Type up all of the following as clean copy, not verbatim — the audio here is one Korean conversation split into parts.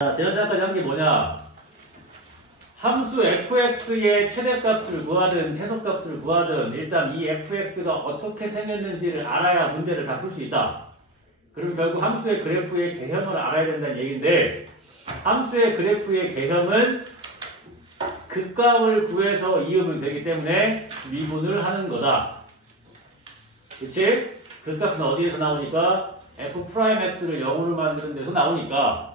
자, 제가 생각까지 한 게 뭐냐? 함수 fx의 최대값을 구하든 최소값을 구하든 일단 이 fx가 어떻게 생겼는지를 알아야 문제를 다 풀 수 있다. 그럼 결국 함수의 그래프의 개형을 알아야 된다는 얘기인데 함수의 그래프의 개형은 극값을 구해서 이으면 되기 때문에 미분을 하는 거다. 그치? 극값은 어디에서 나오니까 f'x를 0으로 만드는 데서 나오니까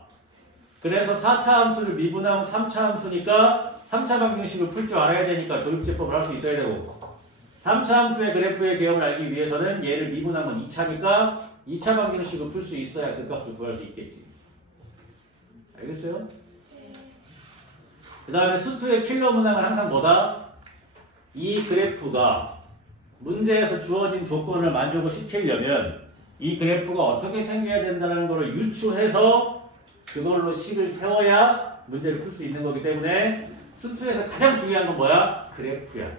그래서 4차 함수를 미분하면 3차 함수니까 3차 방정식을 풀 줄 알아야 되니까 조립제법을 할 수 있어야 되고 3차 함수의 그래프의 개형을 알기 위해서는 얘를 미분하면 2차니까 2차 방정식을 풀 수 있어야 그 값을 구할 수 있겠지. 알겠어요? 그 다음에 수투의 킬러 문항은 항상 뭐다? 이 그래프가 문제에서 주어진 조건을 만족을 시키려면 이 그래프가 어떻게 생겨야 된다는 것을 유추해서 그걸로 식을 세워야 문제를 풀 수 있는 거기 때문에 수투에서 가장 중요한 건 뭐야? 그래프야.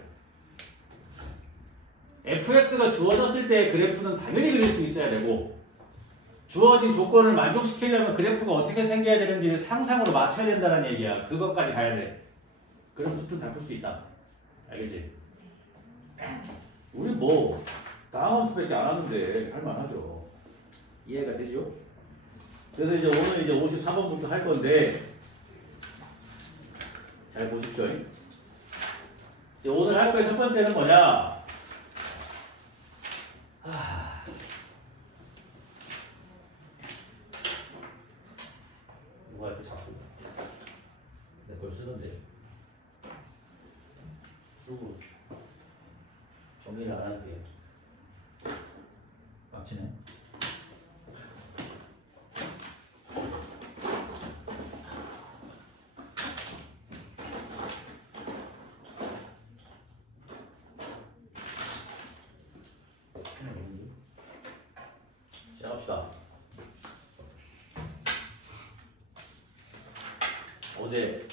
fx가 주어졌을 때 그래프는 당연히 그릴 수 있어야 되고 주어진 조건을 만족시키려면 그래프가 어떻게 생겨야 되는지를 상상으로 맞춰야 된다는 얘기야. 그것까지 가야 돼. 그럼 수투는 다 풀 수 있다. 알겠지? 우리 뭐 다함수밖에 안 하는데 할만하죠. 이해가 되죠? 그래서 이제 오늘 이제 54번부터 할 건데 잘 보십시오. 이제 오늘 할 거의 첫 번째는 뭐냐? 누가 이렇게 자꾸 내 걸 쓰는데 쓰고 정리를 안 하는 게 빡치네. 시작합시다. 어제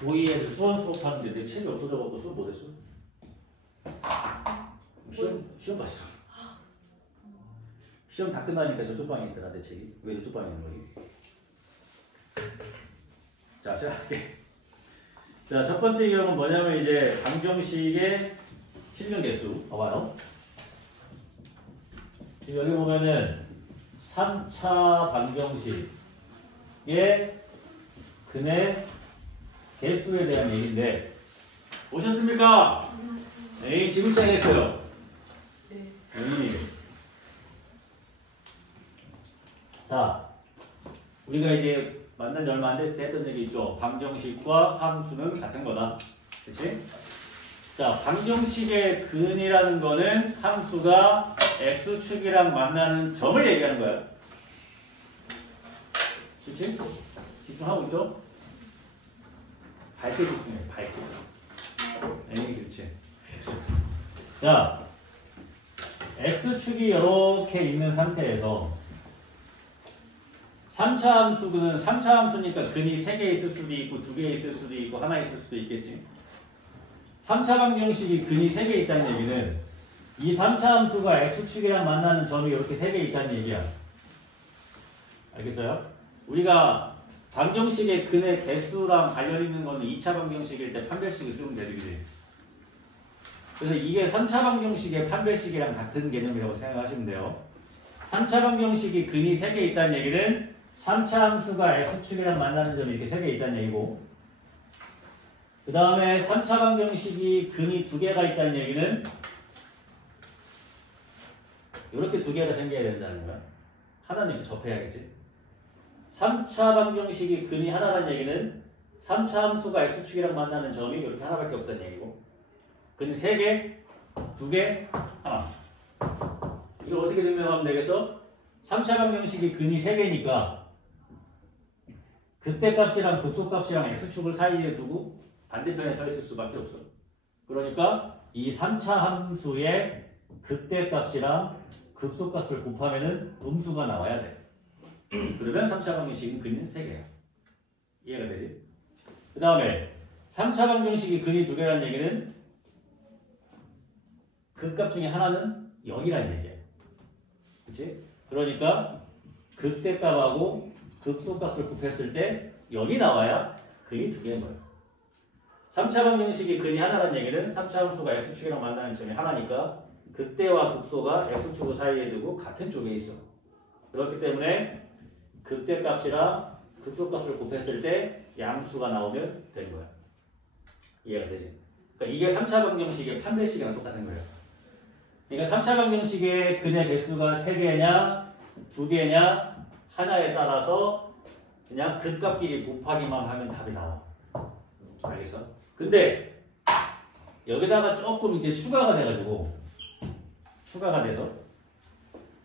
고2애들 수원 수업하는데 내 책이 없어져갖고 수업 못했어? 시험 봤어. 시험 다 끝나니까 저쪽 방에 있더라 내 책이. 왜 저쪽 방에 있는 거지? 자, 시작할게. 자, 첫 번째 기억은 뭐냐면 이제 방정식의 실명 개수. 봐봐요. 지금 여기 보면은 3차 방정식의 근의 개수에 대한 얘기인데 오셨습니까? 네, 지금 시작했어요. 네. 자, 우리가 이제 만난 지 얼마 안 됐을 때 했던 얘기 있죠. 방정식과 함수는 같은 거다. 그치? 자, 방정식의 근이라는 거는 함수가 x축이랑 만나는 점을 얘기하는 거야. 그치? 집중하고 있죠? 밝게 집중해, 밝게. 에이, 그렇지. 자, x축이 이렇게 있는 상태에서 3차 함수는 3차 함수니까 근이 3개 있을 수도 있고 2개 있을 수도 있고 하나 있을 수도 있겠지. 3차 방정식이 근이 3개 있다는 얘기는 이 3차 함수가 x축이랑 만나는 점이 이렇게 3개 있다는 얘기야. 알겠어요? 우리가 방정식의 근의 개수랑 관련 있는 거는 2차 방정식일 때 판별식을 쓰면 되지. 그래서 이게 3차 방정식의 판별식이랑 같은 개념이라고 생각하시면 돼요. 3차 방정식이 근이 3개 있다는 얘기는 3차 함수가 x축이랑 만나는 점이 이렇게 3개 있다는 얘기고 그 다음에 3차 방정식이 근이 2개가 있다는 얘기는 이렇게 2개가 생겨야 된다는 거야. 하나는 이렇게 접해야겠지. 3차 방정식이 근이 하나라는 얘기는 3차 함수가 x축이랑 만나는 점이 이렇게 하나밖에 없다는 얘기고 근이 3개, 2개, 하나. 이걸 어떻게 증명하면 되겠어? 3차 방정식이 근이 3개니까 극대값이랑 극소값이랑 x축을 사이에 두고 반대편에 서 있을 수밖에 없어. 그러니까 이 3차 함수의 극대값이랑 극소값을 곱하면은 음수가 나와야 돼. 그러면 3차 방정식은 근이 3개야. 이해가 되지? 그 다음에 3차 방정식이 근이 2개라는 얘기는 극값 중에 하나는 0이라는 얘기야. 그치? 그러니까 극대값하고 극소값을 곱했을 때 0이 나와야 근이 두 개인 거예요. 3차 방정식이 근이 하나라는 얘기는 3차 함수가 x축이랑 만나는 점이 하나니까 극대와 극소가 x축 사이에 두고 같은 쪽에 있어. 그렇기 때문에 극대값이랑 극소값을 곱했을 때 양수가 나오면 되는 거야. 이해가 되지? 그러니까 이게 3차 방정식의 판별식이랑 똑같은 거예요. 그러니까 3차 방정식의 근의 개수가 3개냐 2개냐 하나에 따라서 그냥 극값끼리 곱하기만 하면 답이 나와. 알겠어? 근데 여기다가 조금 이제 추가가 돼서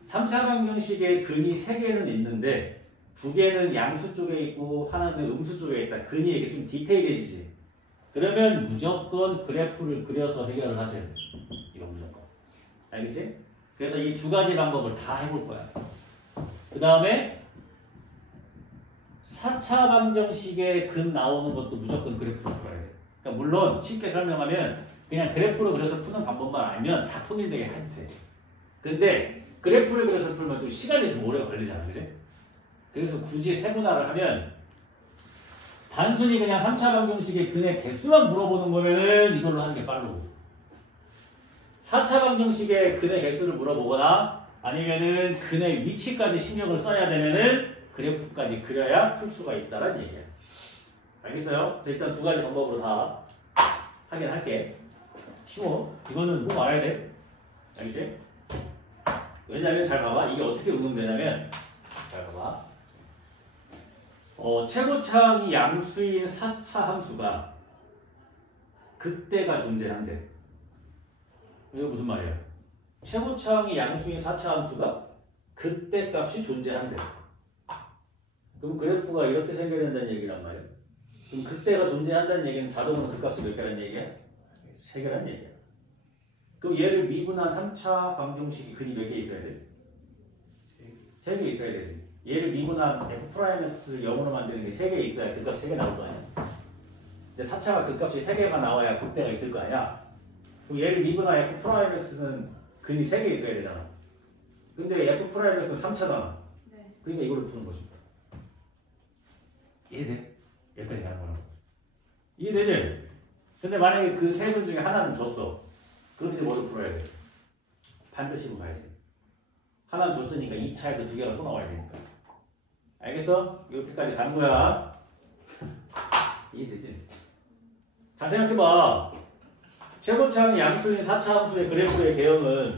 3차 방정식의 근이 3개는 있는데 2개는 양수 쪽에 있고 하나는 음수 쪽에 있다. 근이 이렇게 좀 디테일해지지. 그러면 무조건 그래프를 그려서 해결을 하셔야 돼. 이거 무조건. 알겠지? 그래서 이 두 가지 방법을 다 해볼 거야. 그 다음에 4차 방정식의 근 나오는 것도 무조건 그래프로 풀어야 돼. 그러니까 물론 쉽게 설명하면 그냥 그래프로 그려서 푸는 방법만 알면 다 통일되게 해도 돼. 근데 그래프를 그려서 풀면 좀 시간이 좀 오래 걸리잖아. 그지? 그래서 굳이 세분화를 하면 단순히 그냥 3차 방정식의 근의 개수만 물어보는 거면은 이걸로 하는 게 빠르고 4차 방정식의 근의 개수를 물어보거나 아니면은 근의 위치까지 신경을 써야 되면은 그래프까지 그려야 풀 수가 있다는 얘기야. 알겠어요? 일단 두 가지 방법으로 다 하긴 할게. 쉬워. 이거는 꼭 알아야 돼. 알겠지? 왜냐면 잘 봐봐. 이게 어떻게 응용되냐면 잘 봐봐. 최고차항이 양수인 4차 함수가 극대가 존재한대. 이거 무슨 말이야? 최고차항이 양수인 4차 함수가 극대값이 존재한대. 그럼 그래프가 이렇게 생겨야 된다는 얘기란 말이야. 그럼 극대가 존재한다는 얘기는 자동으로 그 값이 몇 개라는 얘기야? 3개라는 얘기야. 그럼 얘를 미분한 3차 방정식이 근이 몇 개 있어야 돼? 3개 있어야 되지. 얘를 미분한 f'x를 0으로 만드는 게 3개 있어야 그 값 3개 나올 거 아니야. 근데 4차가 그 값이 3개가 나와야 극대가 있을 거 아니야. 그럼 얘를 미분한 f'x는 근이 3개 있어야 되잖아. 근데 f'x는 3차잖아. 네. 그러니까 이걸로 푸는 거지. 이해돼? 여기까지 가는 거라고. 이해되지? 근데 만약에 그 세 분 중에 하나는 줬어. 그럼 이제 뭐를 풀어야 돼? 반드시 가야지. 하나는 줬으니까 2차에서 2개가 또 나와야 되니까. 알겠어? 여기까지 가는 거야. 이해되지? 자, 생각해봐. 최고차항 양수인 4차 함수의 그래프의 개형은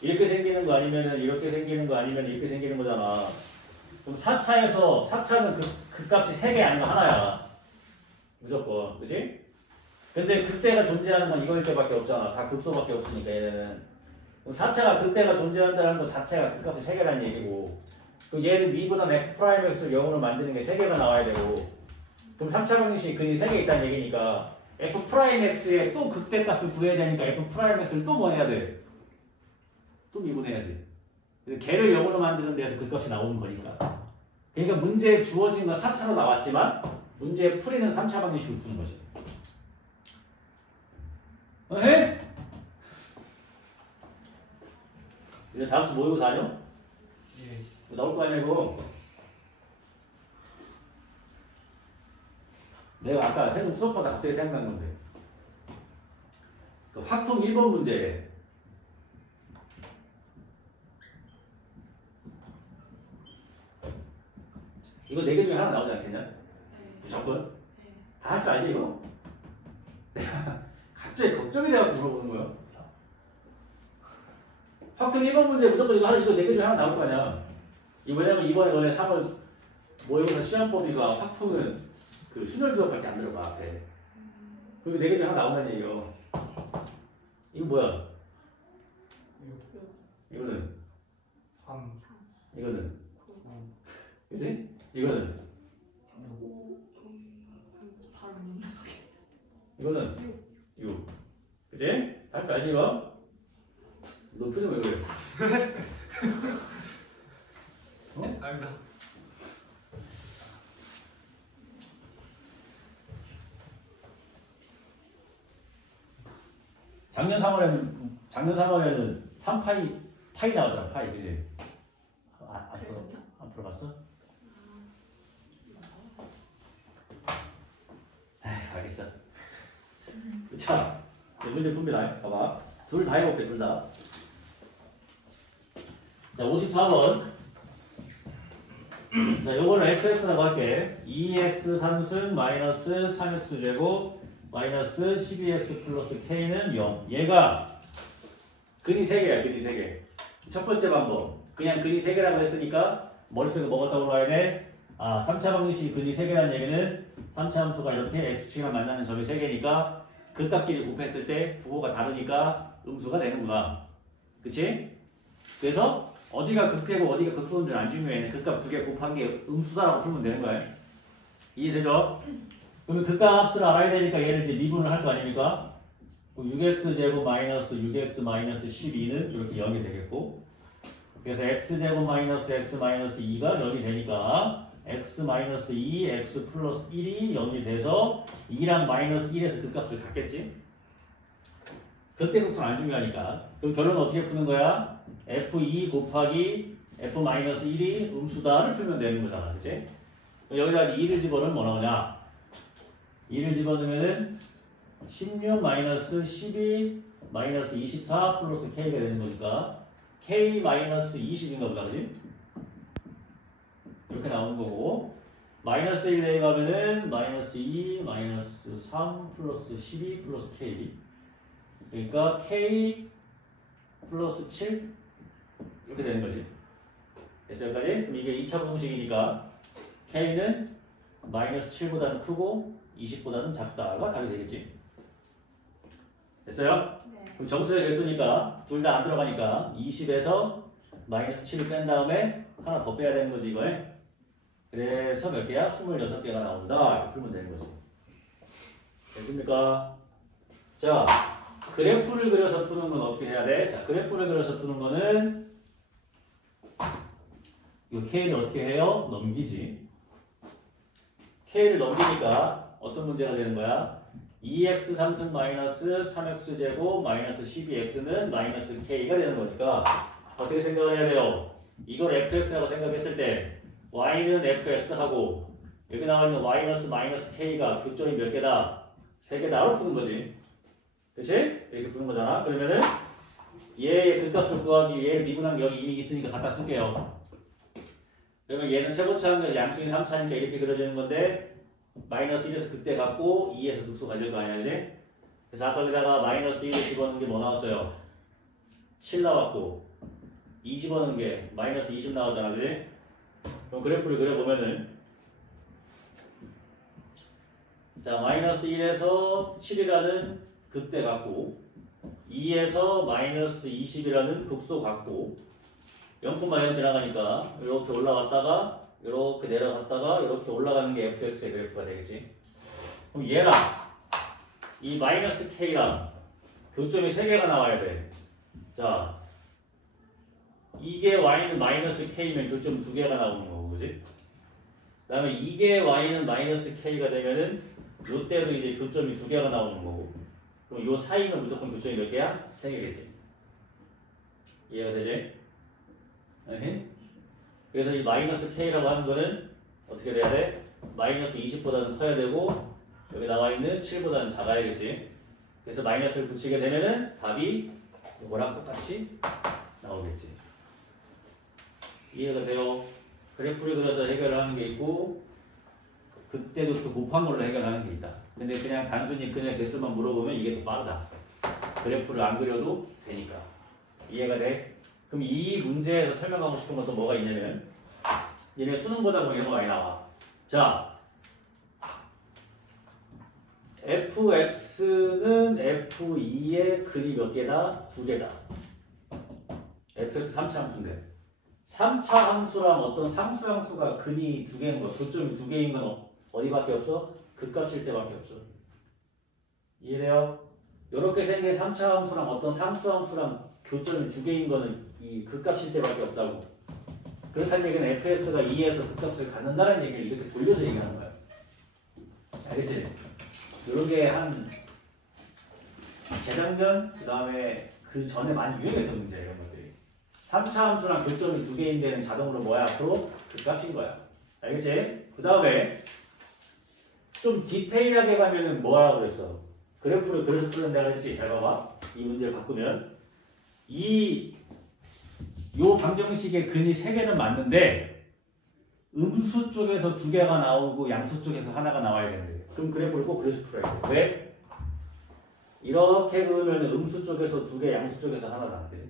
이렇게 생기는 거 아니면 이렇게 생기는 거 아니면 이렇게 생기는 거잖아. 그럼 4차는 그 값이 3개 아니면 하나야. 무조건. 그치? 근데 극대가 존재하는 건 이거일 때밖에 없잖아. 다 극소밖에 없으니까 얘네는. 그럼 4차가 극대가 존재한다는 것 자체가 그 값이 3개라는 얘기고 그럼 얘를 미분한 f'x를 0으로 만드는 게 3개가 나와야 되고 그럼 3차 방정식이 근이 3개 있다는 얘기니까 f'x의 또 극대값을 구해야 되니까 f'x를 또 뭐 해야 돼? 또 미분해야지. 걔를 0으로 만드는 데서 그 값이 나오는 거니까. 그러니까 문제에 주어진 건 4차로 나왔지만 문제의 풀이는 3차 방정식을 푸는 거지. 해? 이제 다음 주 모의고사 아니요? 예. 나올 거 아니야 이거. 내가 아까 세종 수업하다 갑자기 생각난 건데 그 확통 1번 문제 이거 4개 중에 하나 나오지 않겠냐? 네. 무조건? 네. 다 할 줄 알지 이거? 내가 갑자기 걱정이 돼가지고 물어보는 거야. 확통 1번 문제 무조건 이거 4개 중에 하나 나올 거 아니야. 왜냐면 이번에 너네 3월 모의고사 시험법이가 확통은 그 순열 조합밖에 안 들어가 앞에. 그리고 4개 중에 하나 나온다는 얘기요. 이거 뭐야? 6. 이거는 3. 이거는 9. 그치? 이거는 5. 바로 못 이거는 6. 그치? 할 줄 알지 이거? 너 표정 왜 그래? 어? 아닙니다. 작년 3월에는 3파이 나왔잖아. 파이 그지? 안 그랬었나? 풀어봤어? 자, 이제 문제 풉니다. 봐봐. 둘 다 해볼게, 둘 다. 자, 54번. 자, 요거는 fx라고 할게. 2x 3승 마이너스 3x 제곱 마이너스 12x 플러스 k는 0. 얘가 근이 3개야, 근이 3개. 첫 번째 방법. 그냥 근이 3개라고 했으니까 머릿속에 뭐가 떠올라야 돼? 아, 3차 방정식이 근이 3개라는 얘기는 3차 함수가 이렇게 x축이랑 만나는 점이 3개니까 극값끼리 곱했을 때 부호가 다르니까 음수가 되는구나. 그치? 그래서 어디가 극되고 어디가 극소인지는 안 중요해. 극값 2개 곱한 게 음수다라고 풀면 되는 거야. 이해되죠? 그러면 극값 합수를 알아야 되니까 얘를 이제 미분을 할 거 아닙니까? 6x 제곱 마이너스 6x 마이너스 12는 이렇게 0이 되겠고, 그래서 x 제곱 마이너스 x 마이너스 2가 0이 되니까 x 마이너스 2, x 플러스 1이 0이 돼서 2랑 마이너스 1에서 극값을 갖겠지? 그때 극소는 안 중요하니까. 그럼 결론은 어떻게 푸는 거야? f2 곱하기 f-1이 음수다를 풀면 되는 거잖아. 그치? 여기다 2를 집어넣으면 뭐 나오냐? 2를 집어넣으면은 16 마이너스 12 마이너스 24 플러스 k가 되는 거니까 k 마이너스 20인가 보다. 그지? 이렇게 나오는 거고, 마이너스 1 대입하면은 마이너스 2 마이너스 3 플러스 12 플러스 k, 그러니까 k 플러스 7 이렇게 되는 거지. 됐어 여기까지? 그럼 이게 2차 공식이니까 k는 마이너스 7보다는 크고 20보다는 작다가 답이 되겠지. 됐어요? 네. 그럼 정수의 개수니까 둘 다 안 들어가니까 20에서 마이너스 7을 뺀 다음에 하나 더 빼야 되는 거지 이거에. 그래서 몇 개야? 26개가 나온다. 이렇게 풀면 되는 거지. 됐습니까? 자, 그래프를 그려서 푸는 건 어떻게 해야 돼? 자, 그래프를 그려서 푸는 거는 이 K를 어떻게 해요? 넘기지. K를 넘기니까 어떤 문제가 되는 거야? 2x 3승 마이너스 3x 제곱 마이너스 12x는 마이너스 K가 되는 거니까 어떻게 생각을 해야 돼요? 이걸 fx라고 생각했을 때 y는 fx하고 여기 나와 있는 마이너스 마이너스 k가 교점이 몇 개다? 3개다로 푸는 거지. 그치? 이렇게 푸는 거잖아. 그러면은 얘의 극값을 구하기 위해 미분한 게 여기 이미 있으니까 갖다 쓸게요. 그러면 얘는 최고차항에서 양수인 3차니까 이렇게 그려지는 건데 마이너스 1에서 극대 갖고 2에서 극소 가질 거 아니야, 그지? 그래서 아까 여기다가 마이너스 1을 집어넣은 게 뭐 나왔어요? 7 나왔고 2 집어넣은 게 마이너스 20 나왔잖아, 그지? 그럼 그래프를 그려보면은 자, 마이너스 1에서 7이라는 극대 갖고 2에서 마이너스 20이라는 극소 갖고 0,0 지나가니까 이렇게 올라갔다가 이렇게 내려갔다가 이렇게 올라가는 게 fx의 그래프가 되겠지. 그럼 얘랑 이 마이너스 k랑 교점이 3개가 나와야 돼. 자, 이게 y는 마이너스 k면 교점 2개가 나오는 거고, 그지? 그 다음에 이게 y는 마이너스 k가 되면은 요때도 이제 교점이 2개가 나오는 거고, 그럼 요 사이는 무조건 교점이 몇 개야? 3개겠지. 이해가 되지? 그래서 이 마이너스 k라고 하는 거는 어떻게 돼야 돼? 마이너스 20보다는 커야 되고 여기 나와 있는 7보다는 작아야겠지. 그래서 마이너스를 붙이게 되면은 답이 이거랑 똑같이 나오겠지. 이해가 돼요? 그래프를 그려서 해결을 하는 게 있고 그때도 또 곱한 걸로 해결하는 게 있다. 근데 그냥 단순히 그냥 개수만 물어보면 이게 더 빠르다. 그래프를 안 그려도 되니까. 이해가 돼? 그럼 이 문제에서 설명하고 싶은 것도 뭐가 있냐면 얘네 수능 보다 보면 이런 거 많이 나와. 자, fx는 f2의 근이 몇 개다? 2개다. fx 3차 함수인데 3차 함수랑 어떤 상수함수가 근이 2개인 거, 교점이 2개인 건 어디밖에 없어? 극값일 때밖에 없어. 이해돼요? 이렇게 생긴 3차 함수랑 어떤 상수함수랑 교점이 2개인 거는 이 극값일 때밖에 없다고. 그렇다는 얘기는 fx가 2에서 극값을 갖는다는 얘기를 이렇게 돌려서 얘기하는 거야. 알겠지? 이런 게 한 재작년, 그 다음에 그 전에 많이 유행했던 문제 이런 것들이. 3차 함수랑 교점이 2개인 데는 자동으로 뭐야? 앞으로 극값인 거야. 알겠지? 그 다음에 좀 디테일하게 가면은 뭐라고 그랬어? 그래프를 그래서 풀는다고 했지. 잘 봐봐. 이 문제를 바꾸면 요 방정식의 근이 3개는 맞는데 음수 쪽에서 2개가 나오고 양수 쪽에서 하나가 나와야 되는데 그럼 그래프를 꼭 그래서 풀어야 돼. 왜? 이렇게 그으면 음수 쪽에서 2개, 양수 쪽에서 하나잖아. 그지?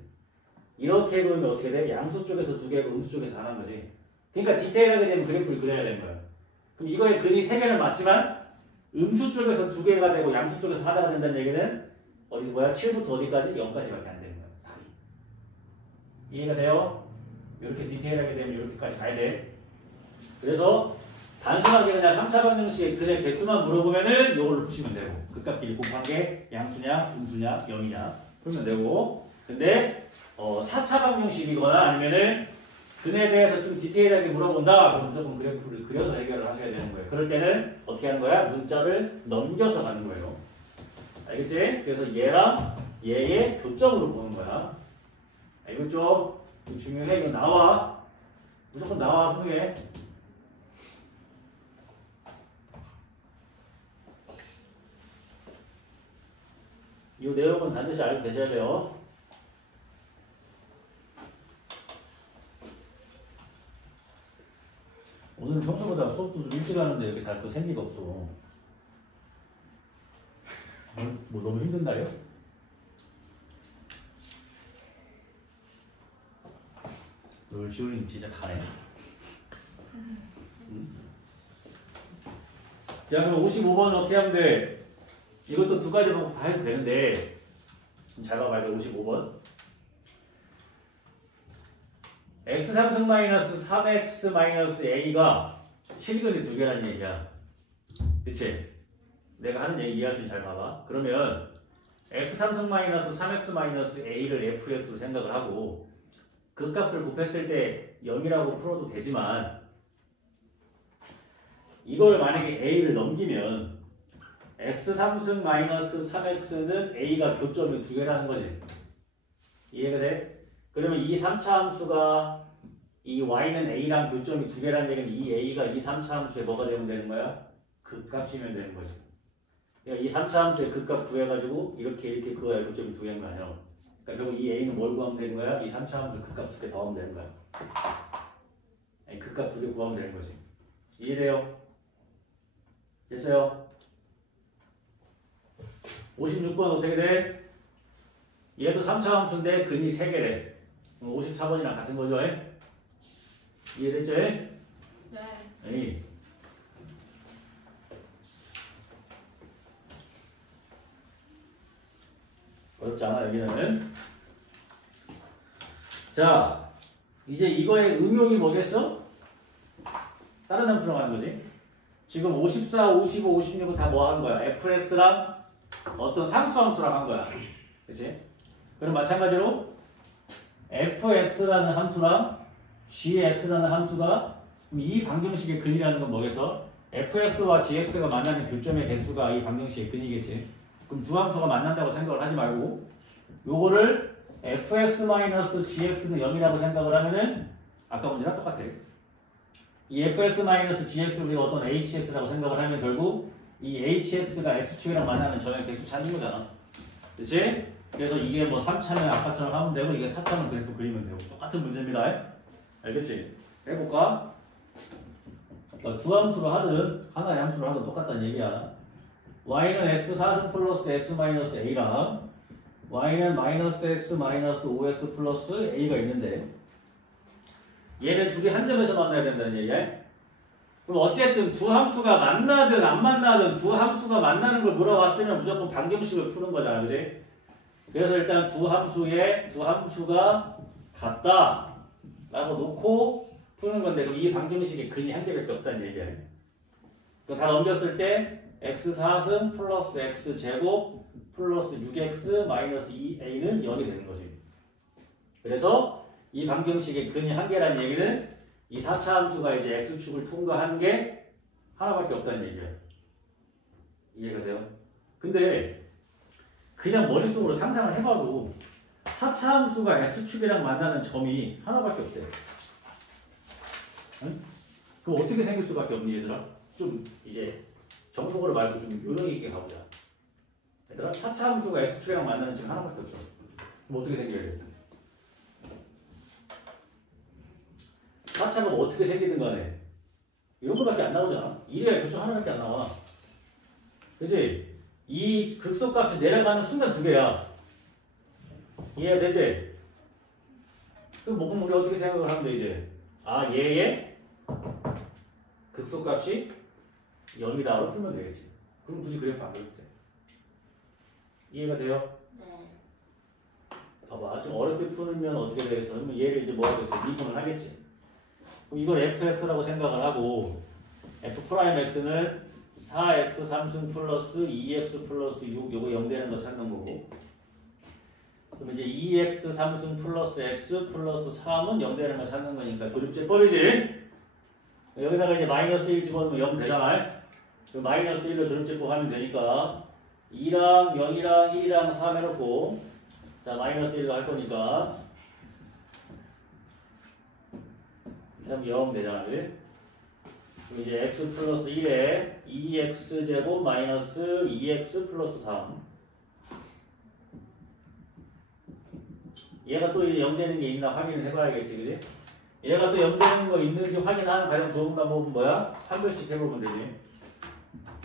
이렇게 그으면 어떻게 돼? 양수 쪽에서 2개, 음수 쪽에서 하나인 거지. 그러니까 디테일하게 되면 그래프를 그려야 되는 거야. 그럼 이거의 근이 3개는 맞지만 음수 쪽에서 2개가 되고 양수 쪽에서 하나가 된다는 얘기는 어디서 뭐야? 7부터 어디까지? 0까지밖에 안 되는 거야. 답이. 이해가 돼요? 이렇게 디테일하게 되면 이렇게까지 가야 돼. 그래서 단순하게 그냥 3차 방정식의 근의 개수만 물어보면은 이걸로 푸시면 되고 극값 비례 곱한게 양수냐, 음수냐, 0이냐 풀면 되고 근데 4차 방정식이거나 아니면은 근에 대해서 좀 디테일하게 물어본다 그럼 무조건 그래프를 그려서 해결을 하셔야 되는 거예요. 그럴 때는 어떻게 하는 거야? 문자를 넘겨서 가는 거예요. 알겠지? 그래서 얘랑 얘의 교점으로 보는 거야. 알겠죠? 이거 중요해. 이거 나와. 무조건 나와. 소개. 이 내용은 반드시 알고 계셔야 돼요. 오늘은 평소보다 수업도 좀 일찍 하는데 이렇게 다 또 생기가 없어. 뭐 너무 힘든 날이요? 오늘 지훈이 진짜 가네. 자 그럼 55번은 어떻게 하면 돼? 이것도 두 가지 방법 다 해도 되는데 잘 봐봐야 돼. 55번 x3승 마이너스 3x 마이너스 a가 실근이 2개라는 얘기야. 그치? 내가 하는 얘기 이해할 수 있는 잘 봐봐. 그러면 x3승 마이너스 3x 마이너스 a를 fx로 생각을 하고 그 값을 곱했을 때 0이라고 풀어도 되지만 이걸 만약에 a를 넘기면 x3승 마이너스 3x는 a가 교점이 2개라는 거지. 이해가 돼? 그러면 이 3차 함수가 이 y는 a랑 교점이 2개라는 얘기는 이 a가 이 3차 함수에 뭐가 되면 되는 거야? 극값이면 되는 거지. 그러니까 이 3차 함수의 극값 구해가지고 이렇게 그거야 교점이 2개인 거 아니야. 그러니까 결국 이 a는 뭘 구하면 되는 거야? 이 3차 함수 극값 2개 더하면 되는 거야. 아니, 극값 2개 구하면 되는 거지. 이해돼요? 됐어요? 56번 어떻게 돼? 얘도 3차 함수인데 근이 3개래. 54번이랑 같은 거죠? 이해됐죠? 네. 에이. 어렵지 않아 여기는. 자 이제 이거의 응용이 뭐겠어? 다른 함수로 가는 거지. 지금 54, 55, 56은 다 뭐 한 거야? fx랑 어떤 상수함수랑 한 거야. 그치? 그럼 마찬가지로 fx라는 함수랑 gx라는 함수가 이 방정식의 근이라는 건 뭐겠어? fx와 gx가 만나는 교점의 개수가 이 방정식의 근이겠지. 그럼 두 함수가 만난다고 생각을 하지 말고 요거를 fx-gx는 0이라고 생각을 하면은 아까 문제랑 똑같아. 이 fx-gx를 우리가 어떤 hx라고 생각을 하면 결국 이 hx가 x축이랑 만나는 점의 개수 찾는 거잖아. 그치? 그래서 이게 뭐 3차면 아까처럼 하면 되고 이게 4차면 그래프 그리면 되고 똑같은 문제입니다. 알겠지? 해볼까? 그러니까 두 함수로 하든 하나의 함수로 하든 똑같다는 얘기야. y는 x 4승 플러스 x 마이너스 a랑 y는 마이너스 x 마이너스 5x 플러스 a가 있는데 얘는 두 개 한 점에서 만나야 된다는 얘기야. 그럼 어쨌든 두 함수가 만나든 안 만나든 두 함수가 만나는 걸 물어봤으면 무조건 방정식을 푸는 거잖아. 그지? 그래서 일단 두 함수가 같다 라고 놓고 푸는 건데 그럼 이 방정식의 근이 한 개밖에 없다는 얘기야. 그럼 다 넘겼을 때 x 4승 플러스 x 제곱 플러스 6x 마이너스 2a는 0이 되는 거지. 그래서 이 방정식의 근이 한 개라는 얘기는 이 4차 함수가 이제 x축을 통과하는 게 하나밖에 없다는 얘기야. 이해가 돼요? 근데 그냥 머릿속으로 상상을 해봐도 4차 함수가 x축이랑 만나는 점이 하나밖에 없대. 응? 그럼 어떻게 생길 수밖에 없니 얘들아? 좀 이제 정석으로 말고 좀 요령 있게 가보자. 얘들아, 차차 함수가 x축이랑 만나는 지금 하나밖에 없어. 그럼 어떻게 생겨야 돼? 차차가 뭐 어떻게 생기든 간에 이런 거밖에 안 나오잖아. 1이야 그쪽 하나밖에 안 나와. 그치? 이 극소값이 내려가는 순간 두 개야. 이해되지? 그럼 우리 어떻게 생각을 하면 돼 이제? 아 얘의 극소값이 0이다로 풀면 되겠지. 그럼 굳이 그래프 안 그려도 돼. 이해가 돼요? 네. 봐봐, 좀 어렵게 풀면 어떻게 되겠어? 그러면 얘를 이제 뭐 하겠어? 미분을 하겠지. 그럼 이걸 fx라고 생각을 하고 f'x는 4x 3승 플러스 2x 플러스 6 요거 0 되는 거 찾는 거고, 그럼 이제 2x 3승 플러스 x 플러스 3은 0 되는 거 찾는 거니까 조립제법이지. 여기다가 이제 마이너스 1 집어넣으면 0 되잖아. 그럼 마이너스 1로 조립제법 하면 되니까 2랑 0이랑 1이랑 3 해놓고, 자 마이너스 1로 할 거니까 그럼 0 되잖아. 그럼 이제 x 플러스 1에 2x제곱 마이너스 2x 플러스 3, 얘가 또 0 되는 게 있나 확인을 해봐야겠지, 그지? 얘가 또 0 되는 거 있는지 확인하는 가장 좋은 방법은 뭐야? 한 번씩 해보면 되지.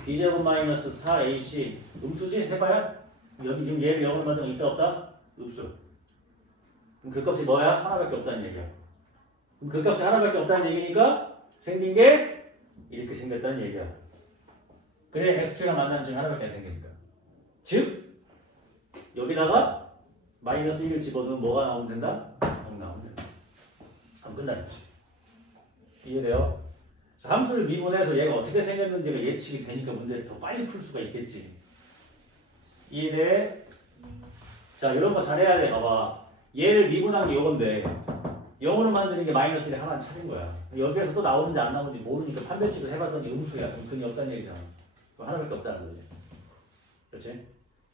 b제곱 마이너스 4ac 음수지? 해봐야? 여기 지금 얘를 0으로 만든 거 있다 없다? 음수. 그럼 그 값이 뭐야? 하나밖에 없다는 얘기야. 그럼 그 값이 하나밖에 없다는 얘기니까 생긴 게 이렇게 생겼다는 얘기야. 그래 x축이랑 만나는 중에 하나밖에 안 생기니까. 즉 여기다가 마이너스 1을 집어넣으면 뭐가 나오면 된다? 0 나오면 된다. 그럼 끝나는 거지. 이해돼요? 함수를 미분해서 얘가 어떻게 생겼는지가 예측이 되니까 문제를 더 빨리 풀 수가 있겠지. 이해돼? 자, 이런 거 잘해야 돼. 봐봐. 얘를 미분한 게 이건데 0으로 만드는 게 마이너스 1에 하나 찾은 거야. 여기에서 또 나오는지 안 나오는지 모르니까 판별식을 해봤더니 음수야. 그럼 근이 없다는 얘기잖아. 그럼 하나밖에 없다는 거지. 그렇지?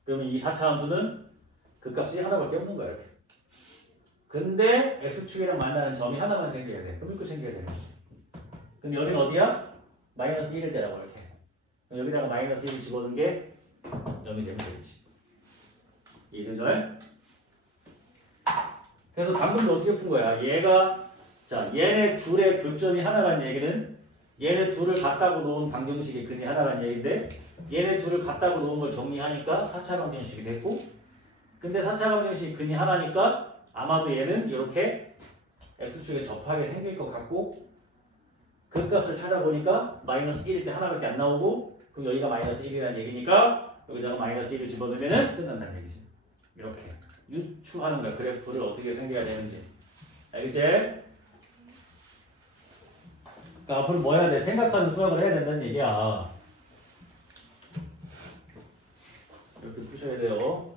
그러면 이 4차 함수는 그 값이 하나밖에 없는 거야. 이렇게. 근데 x축이랑 만나는 점이 하나만 생겨야 돼. 그럼 이렇게 생겨야 되는 거지. 그럼 여기는 어디야? 마이너스 1일 때라고 이렇게. 그럼 여기다가 마이너스 1을 집어넣은 게 0이 되면 되겠지. 이해되죠? 그래서 방금도 어떻게 푼 거야? 얘가, 자, 얘네 둘의 교점이 하나라는 얘기는 얘네 둘을 같다고 놓은 방정식의 근이 하나라는 얘기인데, 얘네 둘을 같다고 놓은 걸 정리하니까 4차 방정식이 됐고, 근데 4차 방정식이 근이 하나니까 아마도 얘는 이렇게 x축에 접하게 생길 것 같고, 그 값을 찾아보니까 마이너스 1일 때 하나밖에 안 나오고, 그럼 여기가 마이너스 1이라는 얘기니까 여기다가 마이너스 1을 집어넣으면 끝난다는 얘기지. 이렇게 유추하는 거야. 그래프를 어떻게 생겨야 되는지. 알겠지? 그러니까 앞으로 뭐 해야 돼? 생각하는 수학을 해야 된다는 얘기야. 이렇게 푸셔야 돼요.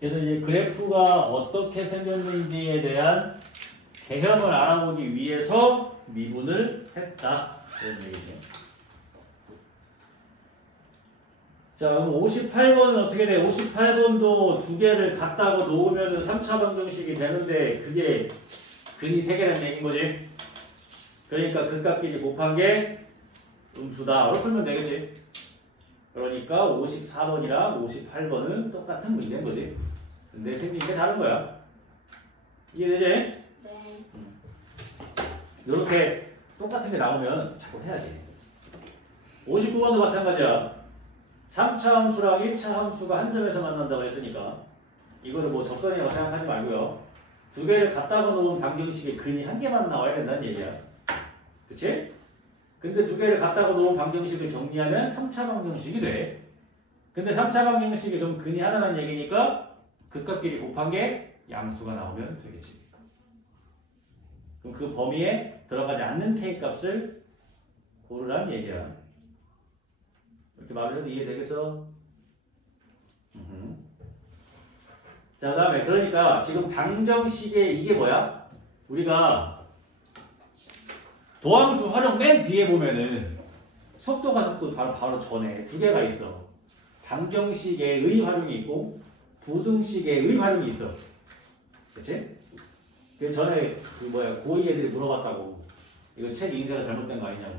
그래서 이제 그래프가 어떻게 생겼는지에 대한 개념을 알아보기 위해서 미분을 했다. 이런 얘기죠. 자, 그럼 58번은 어떻게 돼? 58번도 두 개를 같다고 놓으면 3차 방정식이 되는데 그게 근이 3개라는 얘기인 거지. 그러니까 근값끼리 곱한 게 음수다. 이렇게 풀면 되겠지. 그러니까 54번이랑 58번은 똑같은 문제인 거지. 근데 생긴 게 다른 거야. 이해되지? 네. 이렇게 똑같은 게 나오면 자꾸 해야지. 59번도 마찬가지야. 3차 함수랑 1차 함수가 한 점에서 만난다고 했으니까 이거를 뭐 접선이라고 생각하지 말고요. 두 개를 갖다가 놓은 방정식의 근이 한 개만 나와야 된다는 얘기야. 그치? 근데 두 개를 갖다가 놓은 방정식을 정리하면 3차 방정식이 돼. 근데 3차 방정식이 그럼 근이 하나라는 얘기니까 그 값끼리 곱한 게 양수가 나오면 되겠지. 그럼 그 범위에 들어가지 않는 k값을 고르라는 얘기야. 이렇게 말을 해도 이해되겠어? 자, 그 다음에 그러니까 지금 방정식의 이게 뭐야? 우리가 도함수 활용 맨 뒤에 보면은 속도가 속도 바로 전에 두 개가 있어. 방정식의 의 활용이 있고 부등식의 의 활용이 있어. 그치? 그 전에 그 고2 애들이 물어봤다고. 이거 책 인쇄가 잘못된 거 아니냐고.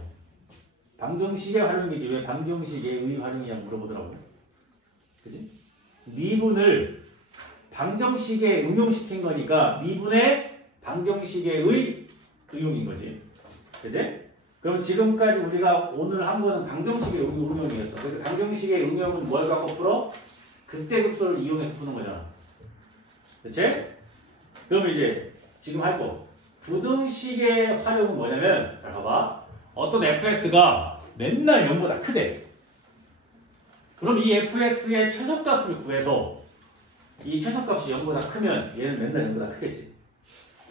방정식의 활용이지 왜 방정식의 활용이냐고 물어보더라고. 그지? 미분을 방정식에 응용시킨 거니까 미분의 방정식의 응용인 거지. 그지? 그럼 지금까지 우리가 오늘 한 거는 방정식의 응용이었어. 그래서 방정식의 응용은 뭘 갖고 풀어? 그때 극소를 이용해서 푸는 거잖아. 그치? 그럼 이제 지금 할 거. 부등식의 활용은 뭐냐면, 자, 봐봐. 어떤 fx가 맨날 0보다 크대. 그럼 이 fx의 최소값을 구해서 이 최소값이 0보다 크면 얘는 맨날 0보다 크겠지.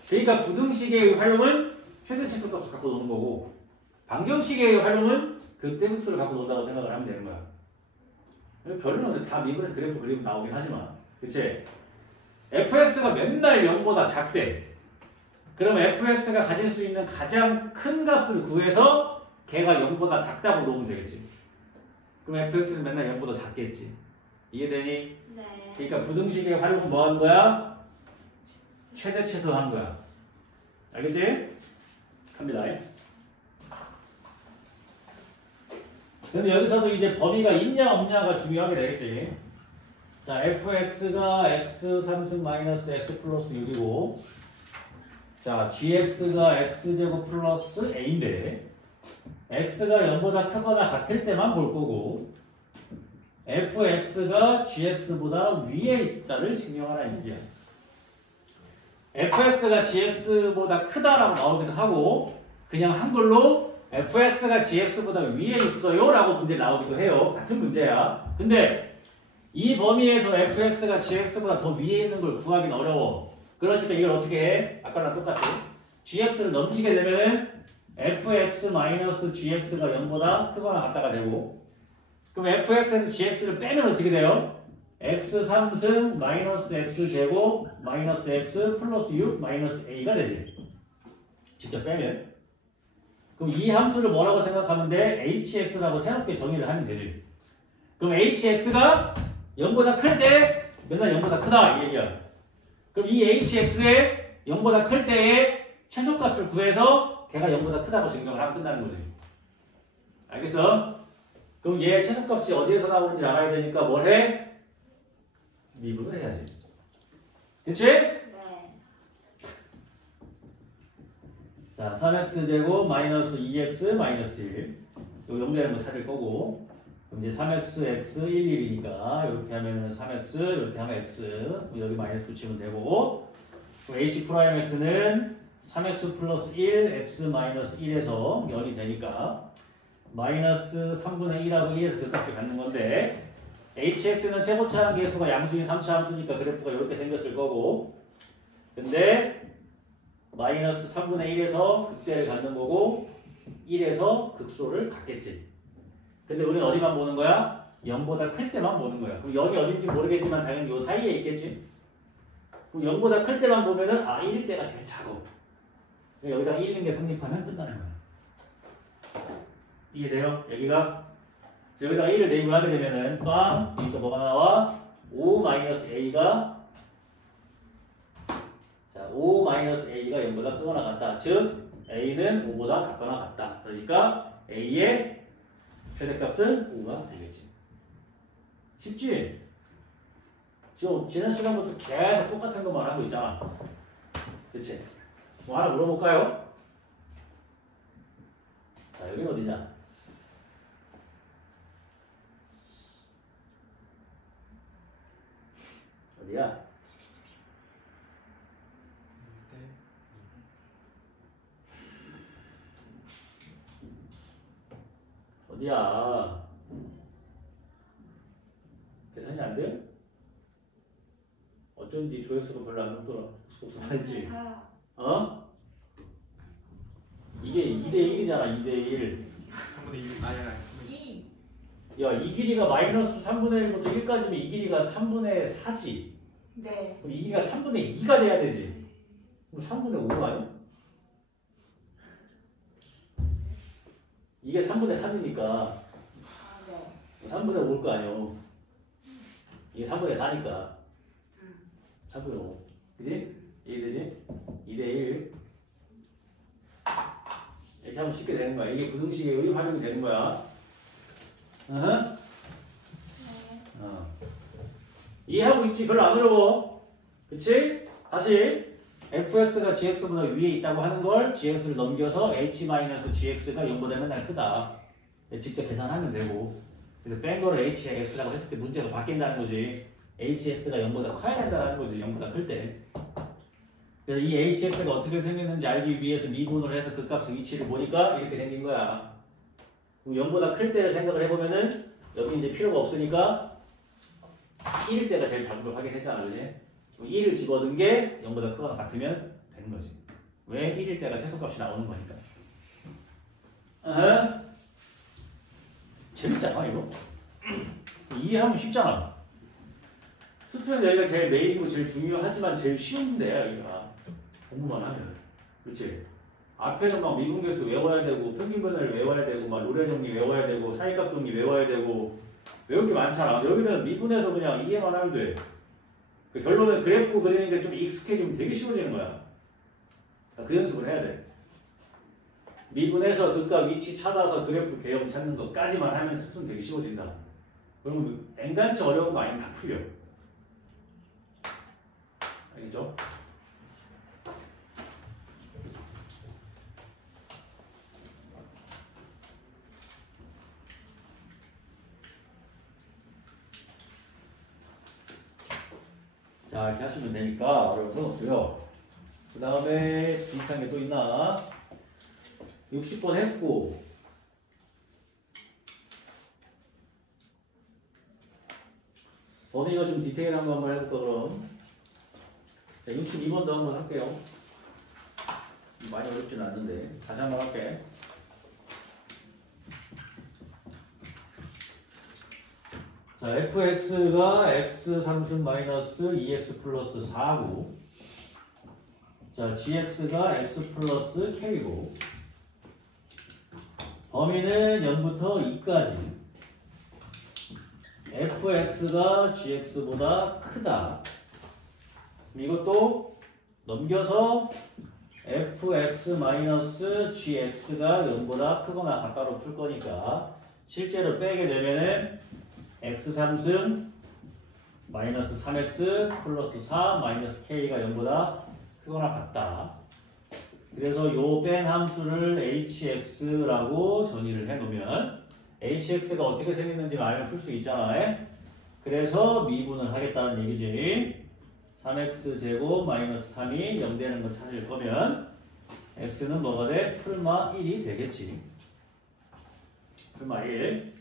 그러니까 부등식의 활용은 최대 최소값을 갖고 노는 거고 방정식의 활용은 그때 극소를 갖고 논다고 생각을 하면 되는 거야. 결론은 다 미분에서 그래프 그리면 나오긴 하지만 그치? fx가 맨날 0보다 작대. 그러면 fx가 가질 수 있는 가장 큰 값을 구해서 걔가 0보다 작다고 놓으면 되겠지. 그럼 fx는 맨날 0보다 작겠지. 이해되니? 네. 그러니까 부등식의 활용은 뭐 하는 거야? 최대 최소 하는 거야. 알겠지? 갑니다. 근데 여기서도 이제 범위가 있냐 없냐가 중요하게 되겠지. 자, fx가 x 3승 마이너스 x 플러스 6이고 자, gx가 x제곱 플러스 a인데 x가 0보다 크거나 같을 때만 볼 거고 fx가 gx보다 위에 있다를 증명하라는 얘기야. fx가 gx보다 크다라고 나오기도 하고 그냥 한글로 fx가 gx보다 위에 있어요 라고 문제 나오기도 해요. 같은 문제야. 근데 이 범위에서 fx가 gx보다 더 위에 있는 걸 구하기는 어려워. 그러니까 이걸 어떻게 해? 아까랑 똑같아. gx를 넘기게 되면 fx-gx가 0보다 크거나 같다가 되고 그럼 fx에서 gx를 빼면 어떻게 돼요? x 3승 마이너스 x제곱 마이너스 x 플러스 6 마이너스 a가 되지. 직접 빼면. 그럼 이 함수를 뭐라고 생각하면 돼? hx라고 새롭게 정의를 하면 되지. 그럼 hx가 0보다 클 때 맨날 0보다 크다 이 얘기야. 그럼 이 hx에 0보다 클 때의 최소값을 구해서 걔가 0보다 크다고 증명을 하면 끝나는 거지. 알겠어? 그럼 얘 최소값이 어디에서 나오는지 알아야 되니까 뭘 해? 미분을 해야지. 그치? 네. 자, 3x제곱 마이너스 2x 마이너스 1. 요 용되는 거 찾을 거고. 그럼 이제 3x, x, 1, 1이니까 이렇게 하면은 3x, 이렇게 하면 x. 여기 마이너스 붙이면 되고. 그럼 h 프라임 x는 3x 플러스 1, x 마이너스 1에서 0이 되니까 마이너스 3분의 1하고 2에서 그 값을 갖는 건데 hx는 최고차항 계수가 양수인 3차 함수니까 그래프가 이렇게 생겼을 거고 근데 마이너스 3분의 1에서 극대를 갖는 거고 1에서 극소를 갖겠지. 근데 우리는 어디만 보는 거야? 0보다 클 때만 보는 거야. 그럼 0이 어딘지 모르겠지만 당연히 요 사이에 있겠지. 그럼 0보다 클 때만 보면은 1일 때가 제일 작아. 여기다 1인 게 성립하면 끝나는 거야. 이해돼요? 여기가 여기다가 1을 대입을 하게 되면은 빵 여기가 뭐가 나와? 5-a가 자 5-a가 0보다 크거나 같다. 즉 a는 5보다 작거나 같다. 그러니까 a의 최대값은 5가 되겠지. 쉽지? 지난 시간부터 계속 똑같은 것만 하고 있잖아. 그치? 뭐 하나 물어볼까요? 자 여기는 어디냐? 어디야? 어디야? 계산이 안 돼? 어쩐지 조회수가 별로 안 높더라. 알지? 어? 이게 2대1이잖아. 2대1. 3분의 2 아니야. 2. 야, 이 길이가 마이너스 3분의 1부터 1까지면 이 길이가 3분의 4지. 네. 그럼 이 길이가 3분의 2가 돼야 되지. 그럼 3분의 5가 아니야? 이게 3분의 3이니까 아, 네. 3분의 5일 거 아니야. 이게 3분의 4니까 3분의 5. 그지? 이해되지? 2대1. 이렇게 하면 쉽게 되는 거야. 이게 부등식의 활용이 되는 거야. 네. 이해하고 있지? 별로 안 어려워. 그치? 다시 fx가 gx보다 위에 있다고 하는 걸 gx를 넘겨서 h-gx가 0보다 맨날 크다. 직접 계산하면 되고. 그래서 뺀 거를 hx라고 했을 때 문제가 바뀐다는 거지. hx가 0보다 커야 된다는 거지. 0보다 클 때. 그래서 이 hx가 어떻게 생겼는지 알기 위해서 미분을 해서 그 값의 위치를 보니까 이렇게 생긴 거야. 그럼 0보다 클 때를 생각을 해보면은 여기 이제 필요가 없으니까 1일 때가 제일 작은 걸 확인했잖아, 그지? 1을 집어넣은 게 0보다 크거나 같으면 되는 거지. 왜? 1일 때가 최소값이 나오는 거니까. 재밌잖아, 이거. 이해하면 쉽잖아. 수투는 여기가 제일 메인이고 제일 중요하지만 제일 쉬운데, 여기가. 공부만 하면. 그치? 앞에는 막 미분계수 외워야 되고, 평균변을 외워야 되고, 막 로레 정리 외워야 되고, 사이값 정리 외워야 되고, 외울 게 많잖아. 여기는 미분해서 그냥 이해만 하면 돼. 결론은 그래프 그리는 게 좀 익숙해지면 되게 쉬워지는 거야. 그 연습을 해야 돼. 미분해서 극과 위치 찾아서 그래프 개형 찾는 것까지만 하면 수순 되게 쉬워진다. 그러면 엔간치 어려운 거 아니면 다 풀려. 알겠죠? 자, 이렇게 하시면 되니까 어려운 건 없고요. 그 다음에 비슷한 게 또 있나? 60번 했고 범위가 좀 디테일한 거 한번 해볼까 그럼. 자, 62번도 한번 할게요. 많이 어렵진 않는데 다시 한번 할게. 자, fx가 x 3승 마이너스 2x 플러스 4고, 자, gx가 x 플러스 k고, 범위는 0부터 2까지, fx가 gx보다 크다. 이것도 넘겨서 fx 마이너스 gx가 0보다 크거나 같다로 풀 거니까 실제로 빼게 되면은 x 3승 마이너스 3x 플러스 4 마이너스 k가 0보다 크거나 같다. 그래서 요 뺀 함수를 hx라고 전이를 해놓으면 hx가 어떻게 생겼는지 알면 풀 수 있잖아. 그래서 미분을 하겠다는 얘기지. 3x 제곱 마이너스 3이 0 되는 거 찾을 거면 x는 뭐가 돼? 풀마 1이 되겠지. 풀마 1.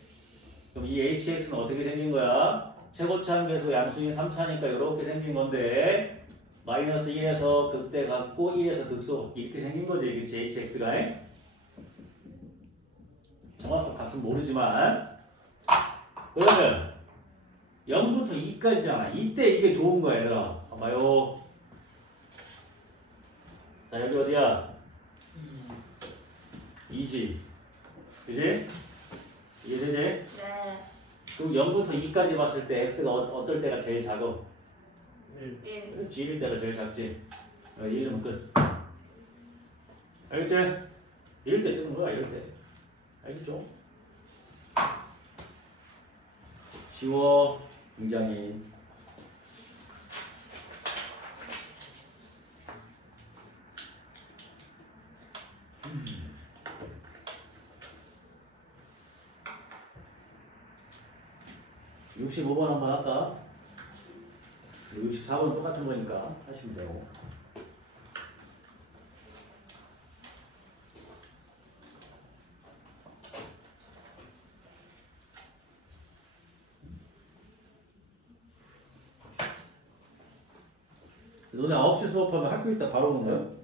그럼 이 hx는 어떻게 생긴 거야? 최고차 함계수 양수인 3차니까 이렇게 생긴 건데 마이너스 1에서 극대 같고 1에서 극소 이렇게 생긴 거지. 그치? hx가 정확한 값은 모르지만 그러면 0부터 2까지잖아. 이때 이게 좋은 거야 얘들아. 봐봐요. 자, 여기 어디야? 2지. 그지? 이해되지? 네. 그럼 0부터 2까지 봤을 때 x가 어떨 때가 제일 작아? 1. 그렇지. 1일 때가 제일 작지. 1이면 끝. 알겠지? 이럴 때 쓰는 거야. 이럴 때. 알겠죠? 쉬워. 굉장히. 음. 65번 한번 할까? 64번은 똑같은 거니까 하시면 되고. 너네 9시 수업하면 학교 있다 바로 오는 거야?